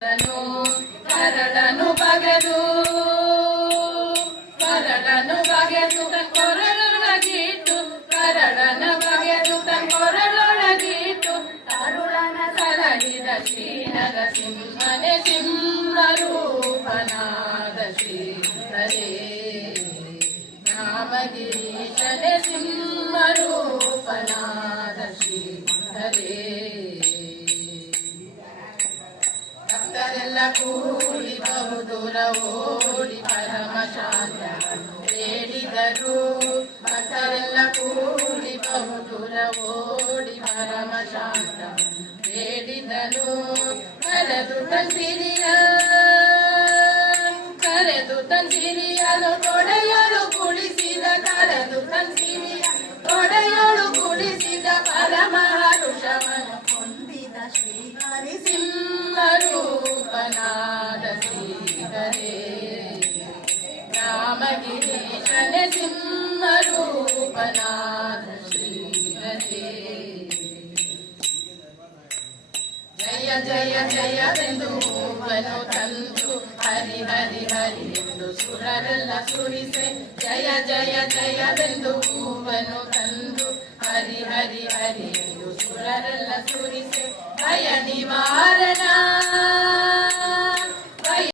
ಕರಳನು ಬಗೆದು ಕೊರಳೊಳಗಿಟ್ಟು ಕರಳನ ಬಗೆದು ಕೊರಳೊಳಗಿಟ್ಟು ಅರುಳನ ಸಲಹಿದ ಶ್ರೀ ನರಸಿಂಹನೆ ಸಿಂಹರೂಪನಾದ ಶ್ರೀಹರೇ ನಾಮಗಿರೀಶನೆ ಸಿಂಹರೂಪನಾದ ಶ್ರೀಹರೇ ಭಕ್ತರೆಲ್ಲ ಕೂಡಿ ಬಹುದೂರ ಓಡಿ ಪರಮ ಶಾಂತ ಬೇಡಿದರು ಭಕ್ತರೆಲ್ಲ ಕೂಡಿ ಬಹುದೂರ ಓಡಿ ಪರಮ ಶಾಂತ ಬೇಡಿದರು ಕರೆದು ತಂಸಿರಿಯಲು ತೊಡೆಯಲು ಕುಳಿಸಿದ ಕರೆದು ತೊಡೆಯಲು ಕುಳಿಸಿದ ಪರಮ ಹರುಷವನ್ನು ಹೊಂದಿದ ಶ್ರೀಹರಿ ಸಿಂಹರೂಪನಾದ ಶ್ರೀಹರೇ ರಾಮಗಿರೀಶನೆ ಸಿಂಹರೂಪನಾದ ಶ್ರೀಹರೇ ಜಯ ಜಯ ಜಯವೆಂದು ಹೂವನ್ನು ತಂದು ಹರಿ ಹರಿ ಹರಿ ಎಂದು ಸುರರೆಲ್ಲ ಸುರಿಸೆ ಜಯ ಜಯ ಜಯವೆಂದು ಹೂವನ್ನು ತಂದು ಹರಿ ಹರಿ ಹರಿ ಎಂದು ಸುರರೆಲ್ಲ ಸುರಿಸೆ ಭಯ ನಿವಾರಣ